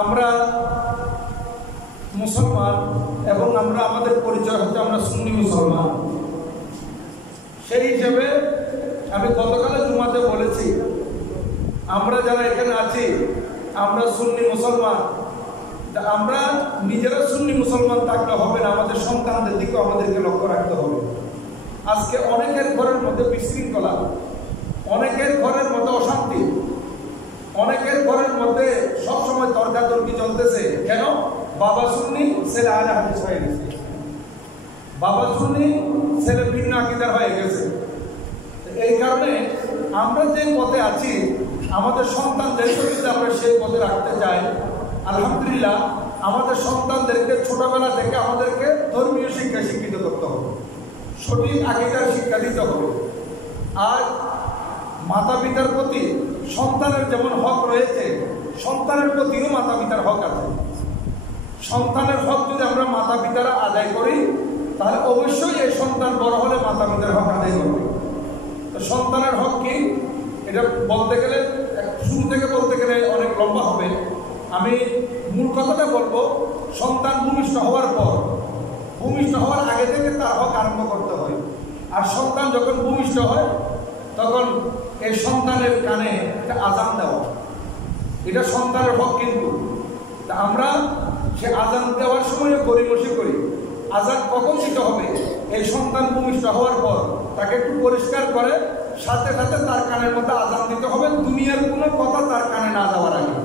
আমরা মুসলমান এবং আমরা আমাদের পরিচয় হচ্ছে আমরা সুন্নি মুসলমান। সেই হিসেবে আমি গতকালে জুমাতে বলেছি, আমরা যারা এখানে আছি আমরা সুন্নি মুসলমান। আমরা নিজেরা সুন্নি মুসলমান থাকলে হবে না, আমাদের সন্তানদের দিকে আমাদেরকে লক্ষ্য রাখতে হবে। আজকে অনেকের ঘরের মধ্যে বিশৃঙ্খলা, অনেকের ঘরের মধ্যে অশান্তি, অনেকের ঘরের মধ্যে সবসময় তর্কাতর্কি চলতেছে। কেন? বাবা সুন্নি, ছেলে আহলে হাদিস হয়ে গেছে, বাবা সুন্নি, ছেলে ভিন্ন আকীদার হয়ে গেছে। এই কারণে আমরা যে পথে আছি আমাদের সন্তানদেরকে যদি আমরা সেই পথে রাখতে চাই, আলহামদুলিল্লাহ আমাদের সন্তানদেরকে ছোটবেলা থেকে আমাদেরকে ধর্মীয় শিক্ষা শিক্ষিত করতে হবে, সঠিক আকীদার শিক্ষা দিতে হবে। আর মাতা পিতার প্রতি সন্তানের যেমন হক রয়েছে, সন্তানের প্রতিও মাতা পিতার হক আছে। সন্তানের হক যদি আমরা মাতা পিতারা আদায় করি তাহলে অবশ্যই এই সন্তান বড় হলে মাতা পিতার হক আদায় করবে। তো সন্তানের হক কি, এটা বলতে গেলে শুরু থেকে বলতে গেলে অনেক লম্বা হবে। আমি মূল কথাটা বলবো, সন্তান ভূমিষ্ঠ হওয়ার পর, ভূমিষ্ঠ হওয়ার আগে থেকে তার হক আরম্ভ করতে হয়। আর সন্তান যখন ভূমিষ্ঠ হয় তখন এই সন্তানের কানে একটা আজান দেওয়া, এটা সন্তানের হক। কিন্তু আমরা সে আজান দেওয়ার সময় গড়িমসি করি। আজান কখন দিতে হবে? এই সন্তান ভূমিষ্ঠ হওয়ার পর তাকে একটু পরিষ্কার করে সাথে সাথে তার কানের মধ্যে আজান দিতে হবে, দুনিয়ার কোনো কথা তার কানে না যাওয়ার আগে।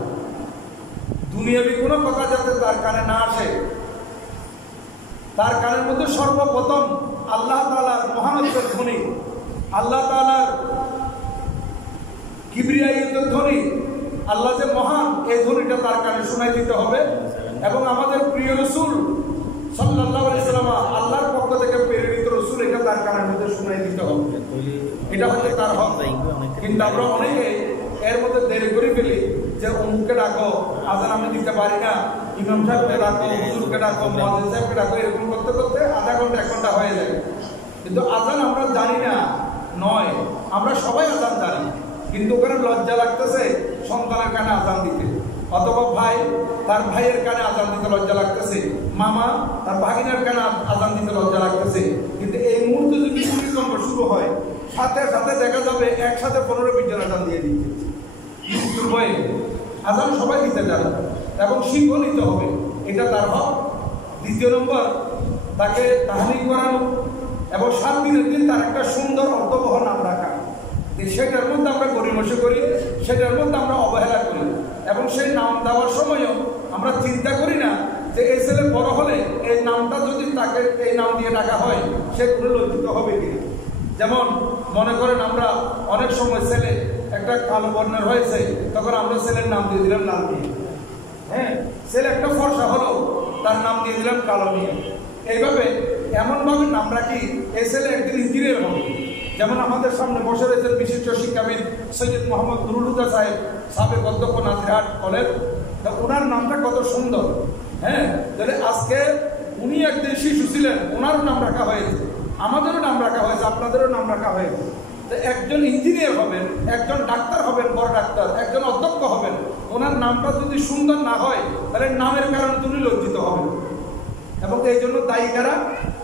দুনিয়াবি কোনো কথা যাতে তার কানে না আসে। তার কানের মধ্যে সর্বপ্রথম আল্লাহ তাআলার মহানত্বের ধ্বনি, আল্লাহ তাআলার কিবরিয়াইয়তের ধ্বনি, আল্লাহ যে মহান, এই ধ্বনিটা তার কানে শোনাই দিতে হবে। এবং আমাদের প্রিয় রাসূল সাল্লাল্লাহু আলাইহি ওয়াসাল্লাম, আল্লাহর পক্ষ থেকে প্রেরিত রাসূল, এটা তার কানের মধ্যে শোনাই দিতে হবে। এটা হচ্ছে তার হক। কিন্তু আমরা অনেকে এর মধ্যে দেরি করে ফেলি, যে অমুককে ডাকো, আজান আমি দিতে পারি না, ইমাম সাহেবকে ডাকো, হুজুরকে ডাকো, মুয়াজ্জিন সাহেবকে ডাকো, এরকম করতে করতে আধা ঘন্টা 1 ঘন্টা হয়ে যায়। কিন্তু আজান আমরা জানি না নয়, আমরা সবাই আজান জানি, কিন্তু ওখানে লজ্জা লাগতেছে সন্তানের কানে আজান দিতে, অথবা ভাই তার ভাইয়ের কানে আজান দিতে লজ্জা লাগতেছে, মামা তার ভাগিনার কানে আজান দিতে লজ্জা লাগতেছে। কিন্তু এই মুহূর্তে যদি ভূমিকম্প শুরু হয়, সাথে সাথে দেখা যাবে একসাথে 15-20 জন আজান দিয়ে দিচ্ছে। আজান সবাই দিতে জানে এবং শিখও নিতে হবে, এটা তার হক। দ্বিতীয় নম্বর, তাকে তাহলিল করানো এবং 7 দিনের দিন তার একটা সুন্দর অর্থবহ নাম রাখা। সেটার মধ্যে আমরা গড়িমসি করি, সেটার মধ্যে আমরা অবহেলা করি এবং সেই নাম দেওয়ার সময়ও আমরা চিন্তা করি না যে এই ছেলে বড় হলে এই নামটা যদি তাকে এই নাম দিয়ে ডাকা হয় সে কোনো লজ্জিত হবে কিনা। যেমন মনে করেন আমরা অনেক সময় ছেলে একটা কালো বর্ণের হয়েছে, তখন আমরা ছেলের নাম দিয়ে দিলাম লাল মিয়া। হ্যাঁ, ছেলে একটা ফর্সা হলো, তার নাম দিয়ে দিলাম কালো মিয়া। এইভাবে এমনভাবে নাম রাখি এই ছেলে একদিন ইঞ্জিনিয়ার হবে। যেমন আমাদের সামনে বসে রয়েছেন বিশিষ্ট শিক্ষাবিদ সৈয়দ মোহাম্মদ নুরুল হুদা সাহেব, সাবেক অধ্যক্ষ নাজিরহাট কলেজ। ওনার নামটা কত সুন্দর। হ্যাঁ, তাহলে আজকে উনি একদিন শিশু ছিলেন, ওনারও নাম রাখা হয়েছে, আমাদেরও নাম রাখা হয়েছে, আপনাদেরও নাম রাখা হয়েছে। একজন ইঞ্জিনিয়ার হবেন, একজন ডাক্তার হবেন, বড় ডাক্তার, একজন অধ্যক্ষ হবেন, ওনার নামটা যদি সুন্দর না হয় তাহলে নামের কারণে তিনি লজ্জিত হবেন। এবং এই জন্য দায়ী কারা?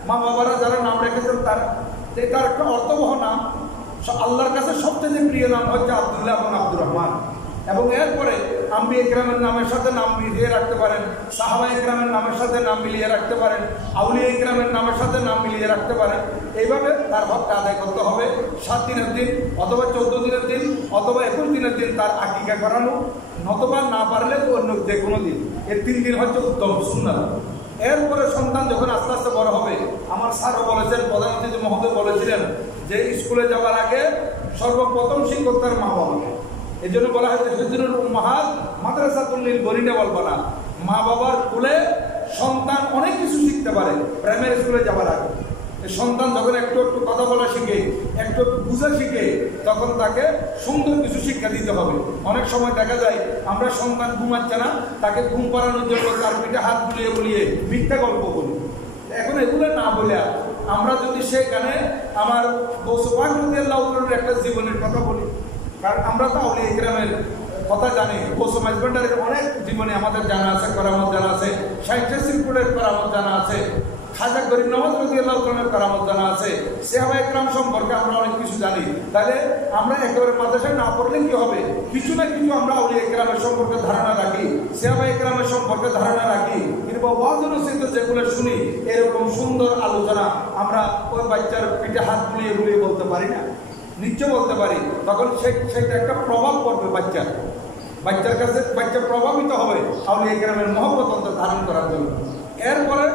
মা বাবারা যারা নাম রেখেছেন তারা। এটার একটা অর্থবহ নাম। আল্লাহর কাছে সবচেয়ে প্রিয় নাম হচ্ছে আব্দুল্লাহ এবং আব্দুর রহমান। এবং এরপরে আম্বিয়া ইকরামের নামের সাথে নাম মিলিয়ে রাখতে পারেন, সাহাবা ইকরামের নামের সাথে নাম মিলিয়ে রাখতে পারেন, আউলিয়া ইকরামের নামের সাথে নাম মিলিয়ে রাখতে পারেন। এইভাবে তার হকটা আদায় করতে হবে। 7 দিনের দিন অথবা 14 দিনের দিন অথবা 21 দিনের দিন তার আকিকা করানো, নতবা না পারলে অন্য যে কোনো দিন। এই 3 দিন হচ্ছে উত্তম সুন্নাত। এরপরে সন্তান যখন আস্তে আস্তে বড় হবে, আমার স্যারও বলেছেন, প্রধান অতিথি মহোদয় বলেছিলেন যে স্কুলে যাওয়ার আগে সর্বপ্রথম শিক্ষক তার মা বাবা। এই জন্য বলা হয়েছে হুজুরুল উম্মাহাত মাদ্রাসাতুল লিল গরিনা ওয়াল বানাত। মা বাবার কোলে সন্তান অনেক কিছু শিখতে পারে প্রাইমারি স্কুলে যাওয়ার আগে। সন্তান যখন একটু একটু কথা বলা শিখে, একটু একটু বুঝা শিখে, তখন তাকে সুন্দর কিছু শিক্ষা দিতে হবে। অনেক সময় দেখা যায় আমরা সন্তান ঘুমাচ্ছে না, তাকে ঘুম পাড়ানোর জন্য তার পিঠে হাত বুলিয়ে বুলিয়ে মিথ্যা গল্প বলি। এখন এগুলো না বলে আমরা যদি সেখানে আমার একটা জীবনের কথা বলি, কারণ আমরা তো আউলিয়া ইকরামের কথা জানি, ওসমান হাজবেন্ডারের অনেক জীবনে আমাদের জানা আছে, করামত জানা আছে, সাহিত্য সিরপুরের করামত জানা আছে, খাজা গরিব নওয়াজ রাদিয়াল্লাহু তাআলার কারামত জানা আছে, সাহাবা ইকরাম সম্পর্কে আমরা অনেক কিছু জানি। তাহলে আমরা একেবারে মাদ্রাসায় না পড়লে কি হবে? কিছু না কিছু আমরা আউলিয়া ইকরামের সম্পর্কে ধারণা রাখি, সাহাবা ইকরামের সম্পর্কে ধারণা রাখি, কিন্তু ওয়াজ নসিহত যেগুলো শুনি এরকম সুন্দর আলোচনা আমরা ওই বাচ্চার পিঠে হাত বুলিয়ে বুলিয়ে বলতে পারি না, নিশ্চয় বলতে পারি। তখন সেটা একটা প্রভাব পড়বে বাচ্চার কাছে, বাচ্চা প্রভাবিত হবে আউলিয়া ইকরামের মহব্বত অন্তর ধারণ করার জন্য। এরপরে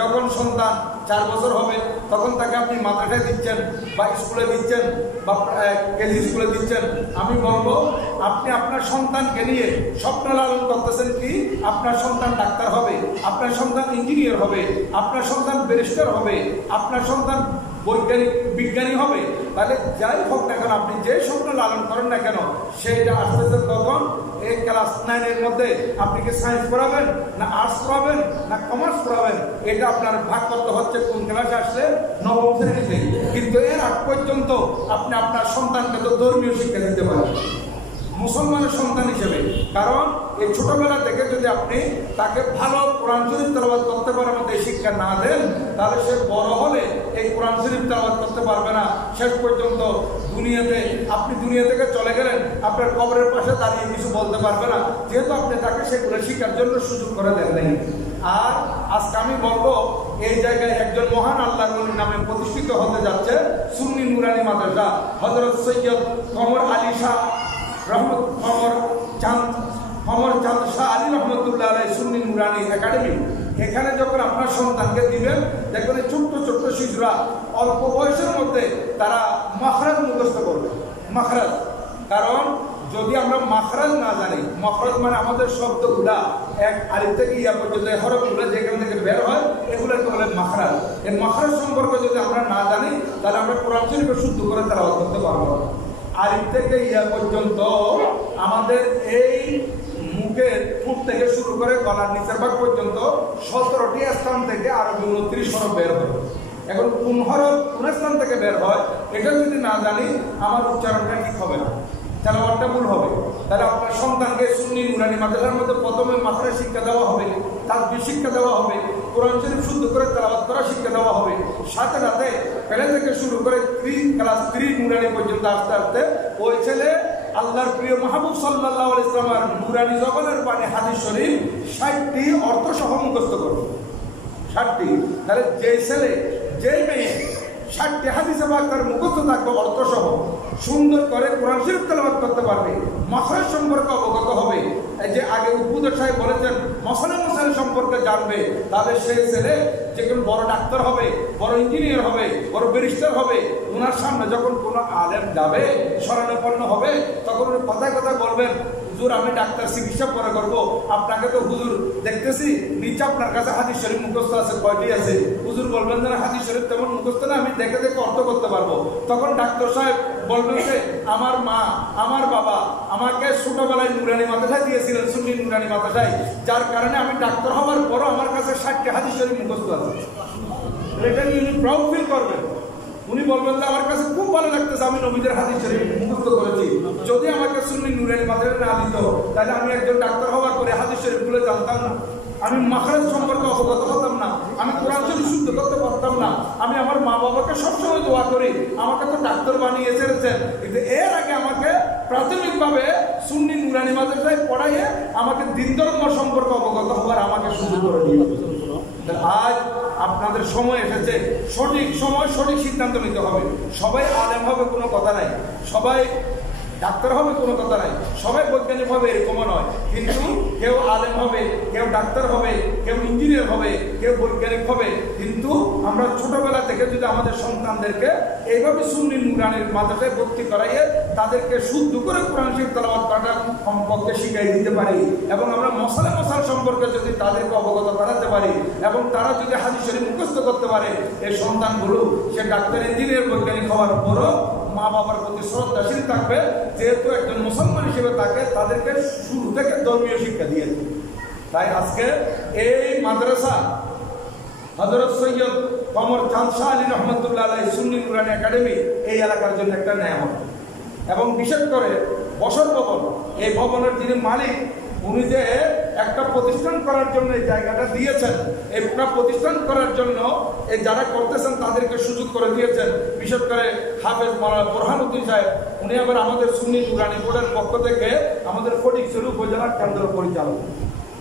যখন সন্তান 4 বছর হবে তখন তাকে আপনি মাদ্রাসায় দিচ্ছেন বা স্কুলে দিচ্ছেন বা কেজি স্কুলে দিচ্ছেন, আমি বলবো আপনি আপনার সন্তানকে নিয়ে স্বপ্ন লালন করতেছেন কি আপনার সন্তান ডাক্তার হবে, আপনার সন্তান ইঞ্জিনিয়ার হবে, আপনার সন্তান ব্যারিস্টার হবে, আপনার সন্তান বিজ্ঞানী হবে। তাহলে যাই হোক না কেন, আপনি যে স্বপ্ন লালন করেন না কেন, সেটা আস্তে আস্তে তখন এই ক্লাস 9 এর মধ্যে আপনি কি সায়েন্স পড়াবেন না আর্টস পড়াবেন না কমার্স পড়াবেন, এটা আপনার ভাগ করতে হচ্ছে কোন ক্লাসে আসলে, 9ম শ্রেণীতে। কিন্তু এর আগ পর্যন্ত আপনি আপনার সন্তানকে তো ধর্মীয় শিক্ষা দিতে পারেন মুসলমানের সন্তান হিসেবে। কারণ এই ছোটবেলা থেকে যদি আপনি তাকে ভালো কোরআন শরীফ তেলাওয়াত করতে পারার মতো শিক্ষা না দেন, তাহলে সে বড় হলে এই কোরআন শরীফ তেলাওয়াত করতে পারবে না। শেষ পর্যন্ত দুনিয়াতে আপনি দুনিয়া থেকে চলে গেলেন, আপনার কবরের পাশে দাঁড়িয়ে কিছু বলতে পারবে না, যেহেতু আপনি তাকে সেগুলো শিক্ষার জন্য সুযোগ করে দেন নাই। আর আজকে আমি বলবো এই জায়গায় একজন মহান আল্লাহর ওলি নামে প্রতিষ্ঠিত হতে যাচ্ছে সুন্নি নুরানি মাদ্রাসা, হযরত সৈয়দ কমর আলী শাহ কমর চাঁদ শাহ আলী রহমতুল্লাহ আলাইহি সুন্নি নুরানি একাডেমি। এখানে যখন আপনার সন্তানকে দিবেন, দেখবেন ছোট্ট ছোট্ট শিশুরা অল্প বয়সের মধ্যে তারা মাখরাজ মুখস্থ করবে। মাখরাজ, কারণ যদি আমরা মাখরাজ না জানি, মাখরাজ মানে আমাদের শব্দগুলা এক আলিফ থেকে ইয়া পর্যন্ত হরফগুলো যেখান থেকে বের হয় এগুলোকে বলে মাখরাজ। এই মাখরাজ সম্পর্কে যদি আমরা না জানি, তাহলে আমরা কোরআন শরীফকে শুদ্ধ করে তেলাওয়াত করতে পারবো না। আলিফ থেকে ইয়া পর্যন্ত আমাদের এই মুখের ফুট থেকে শুরু করে গলার নিচের ভাগ পর্যন্ত 17টি স্থান থেকে আরো 29 হরফ বের হয়। এখন কোন হরফ কোন স্থান থেকে বের হয় এটা যদি না জানি, আমার উচ্চারণটা ঠিক হবে না, তেলাওয়াতটা ভুল হবে। তাহলে আপনার সন্তানকে সুন্নি নুরানি মাদ্রাসার মধ্যে প্রথমে মাখরাজ শিক্ষা দেওয়া হবে, তাসবিহ শিক্ষা দেওয়া হবে, কোরআন শরীফ শুদ্ধ করে তেলাওয়াত করা শিক্ষা দেওয়া হবে। সাথে সাথে পেলে থেকে শুরু করে ক্লাস 3 নুরানি পর্যন্ত আস্তে আস্তে ওই ছেলে আল্লাহর প্রিয় মাহবুব সাল্লাল্লাহু আলাইহি ওয়াসাল্লামের নুরানি জবানের বাণী হাদিস শরীফ 60টি অর্থ সহ মুখস্থ করবে। 60টি। তাহলে যে ছেলে যেই মেয়ে 60টি হাদিসে পাক তার মুখস্থ থাকবে অর্থ সহ, সুন্দর করে কোরআন শরীফ তেলাওয়াত করতে পারবে, মাখরাজ সম্পর্কে অবগত হবে, এই যে আগে উদ্বোধক সাহেব বলেছেন মশাল সম্পর্কে জানবে, তাহলে সেই ছেলে যে কোন বড় ডাক্তার হবে, বড় ইঞ্জিনিয়ার হবে, বড় ব্যারিস্টার হবে, ওনার সামনে যখন কোনো আলেম যাবে শরণাপন্ন হবে, তখন উনি কথায় কথায় বলবেন, হুজুর আমি ডাক্তার চিকিৎসা পরে করবো, আপনাকে তো হুজুর দেখতেছি নিচে আপনার কাছে হাদিস শরীফ মুখস্থ আছে, কয়টি আছে? হুজুর বলবেন যে হাদিস শরীফ তেমন মুখস্থ না, আমি দেখে দেখে অর্থ করতে পারবো। তখন ডাক্তার সাহেব বলবেন যে আমার মা আমার বাবা আমাকে ছোটবেলায় নুরানি মাদ্রাসায় দিয়েছিলেন, সুন্নি নুরানি মাদ্রাসায়, যার কারণে আমি ডাক্তার হওয়ার পরও আমার কাছে 60টি হাদিস শরীফ মুখস্থ আছে। এটা নিয়ে উনি প্রাউড ফিল করবেন। উনি বলবেন যে আমার কাছে খুব ভালো লাগতেছে, আমি নবীদের হাদিস শরীফ মুখস্থ করেছি। যদি আমাকে সুন্নি নুরানি মাদ্রাসা না দিত, তাহলে আমি একজন ডাক্তার হওয়ার পরে হাদিস শরীফগুলো জানতাম না, আমি মাখরাজ সম্পর্কে অবগত হতাম না, আমি কোরআন শরীফ শুদ্ধ করতে পারতাম না। আমি আমার মা বাবাকে সবসময় দোয়া করি, আমাকে তো ডাক্তার বানিয়ে ছেড়েছেন, কিন্তু এর আগে আমাকে প্রাথমিকভাবে সুন্নি নুরানি মাদ্রাসায় পড়াইয়ে আমাকে দ্বীন ধর্ম সম্পর্কে অবগত হওয়ার আমাকে সুযোগ করে দিয়েছে। আজ আপনাদের সময় এসেছে, সঠিক সময় সঠিক সিদ্ধান্ত নিতে হবে। সবাই আলেম হবে কোনো কথা নাই, সবাই ডাক্তার হবে কোনো কথা নাই, সবাই বৈজ্ঞানিক হবে এরকমও নয়, কিন্তু কেউ আলেম হবে, কেউ ডাক্তার হবে, কেউ ইঞ্জিনিয়ার হবে, কেউ বৈজ্ঞানিক হবে। কিন্তু আমরা ছোটবেলা থেকে যদি আমাদের সন্তানদেরকে এইভাবে সুন্নি নুরানির মাদ্রাসায় ভর্তি করাইয়ে তাদেরকে শুদ্ধ করে কোরআন শরীফ তেলাওয়াত করাটা কমপক্ষে শিখাই দিতে পারি, এবং আমরা মশাল সম্পর্কে যদি তাদেরকে অবগত করাতে পারি, এবং তারা যদি হাদিস শরীফ মুখস্থ করতে পারে, এই সন্তানগুলো সে ডাক্তার ইঞ্জিনিয়ার বৈজ্ঞানিক হওয়ার পরও মা বাবার প্রতি শ্রদ্ধাশীল থাকবে, যেহেতু একজন মুসলমান হিসেবে তাদেরকে শুরু থেকে ধর্মীয় শিক্ষা দিয়েছে। তাই আজকে এই মাদ্রাসা হযরত সৈয়দ কমর চাঁদ শাহ আলী রহমতুল্লাহ আলাইহি সুন্নি নুরানি একাডেমি এই এলাকার জন্য একটা নেয়ামত, এবং বিশেষ করে বসত ভবন, এই ভবনের যিনি মালিক উনি যে একটা প্রতিষ্ঠান করার জন্য এই জায়গাটা দিয়েছেন, একটা প্রতিষ্ঠান করার জন্য এই যারা করতেছেন তাদেরকে সুযোগ করে দিয়েছেন। বিশেষ করে হাফেজ মাওলানা বোরহানউদ্দিন সাহেব, উনি আবার আমাদের সুন্নি নুরানি বোর্ডের পক্ষ থেকে আমাদের ফটিকছড়ি উপজেলার কেন্দ্র পরিচালক।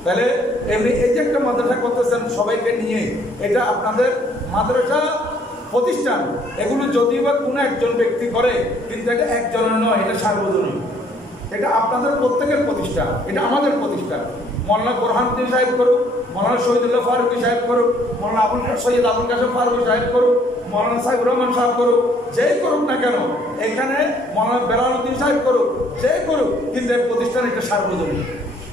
তাহলে এমনি এই যে একটা মাদ্রাসা করতেছেন সবাইকে নিয়ে, এটা আপনাদের মাদ্রাসা প্রতিষ্ঠান, এগুলো যদিও বা কোনো একজন ব্যক্তি করে, কিন্তু এটা একজনের নয়, এটা সার্বজনীন, এটা আপনাদের প্রত্যেকের প্রতিষ্ঠান, এটা আমাদের প্রতিষ্ঠান। মৌলানা বোরহানউদ্দিন সাহেব করুক, মৌলানা শহীদুল্লাহ ফারুকী সাহেব করুক, মৌলানা সৈয়দ আবুল কাসেম ফারুকী সাহেব করুক, মৌলানা সাহেব রহমান সাহেব করুক, যেই করুক না কেন, এখানে মৌলানা বেলাল উদ্দিন সাহেব করুক, যে করুক, কিন্তু এই প্রতিষ্ঠান এটা সার্বজনীন,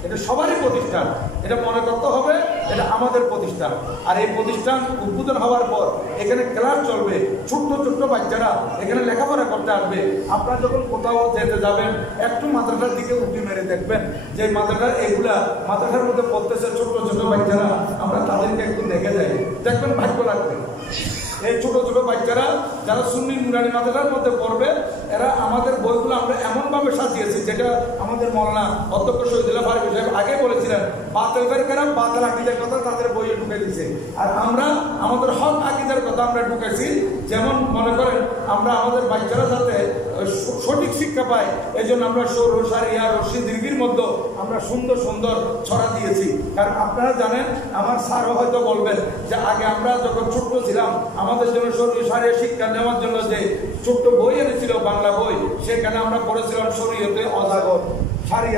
এটা সবারই প্রতিষ্ঠান, এটা মনে করতে হবে এটা আমাদের প্রতিষ্ঠান। আর এই প্রতিষ্ঠান উদ্বোধন হওয়ার পর এখানে ক্লাস চলবে, ছোট্ট ছোট্ট বাচ্চারা এখানে লেখাপড়া করতে আসবে। আপনারা যখন কোথাও যেতে যাবেন একটু মাদ্রাসার দিকে উঁকি মেরে দেখবেন যে মাদ্রাসার এইগুলা মাদ্রাসার মধ্যে পড়তেছে ছোট্ট ছোট বাচ্চারা, আমরা তাদেরকে একটু দেখে যাই, দেখবেন ভাগ্য লাগবে। এই ছোট ছোট বাচ্চারা যারা সুন্নি নুরানি মাদ্রাসার মধ্যে পড়বে, এরা আমাদের বইগুলো আমরা এমনভাবে সাজিয়েছি যেটা আমাদের মৌলানা অধ্যক্ষ শহীদুল্লাহ ফারুকী সাহেব আগে বলেছিলেন, বাতিল ফেরকারা বাতিল আকীদার কথা তাদের বইয়ে ঢুকে দিয়েছে, আর আমরা আমাদের হক আকীদার কথা আমরা ঢুকেছি। যেমন মনে করেন আমরা আমাদের বাচ্চারা যাতে সঠিক শিক্ষা পায়, এই জন্য আমরা সৌর সারিয়া রশ্মি দীর্ঘির মধ্যে আমরা সুন্দর সুন্দর ছড়া দিয়েছি। কারণ আপনারা জানেন, আমার স্যারও হয়তো বলবেন যে আগে আমরা যখন ছোট্ট ছিলাম আমাদের জন্য সৌর সারিয়া শিক্ষা নেওয়ার জন্য যে ছোট্ট বই এনেছিল বাংলা বই, সেখানে আমরা পড়েছিলাম শরীয়তে অজাগর সারিয়া।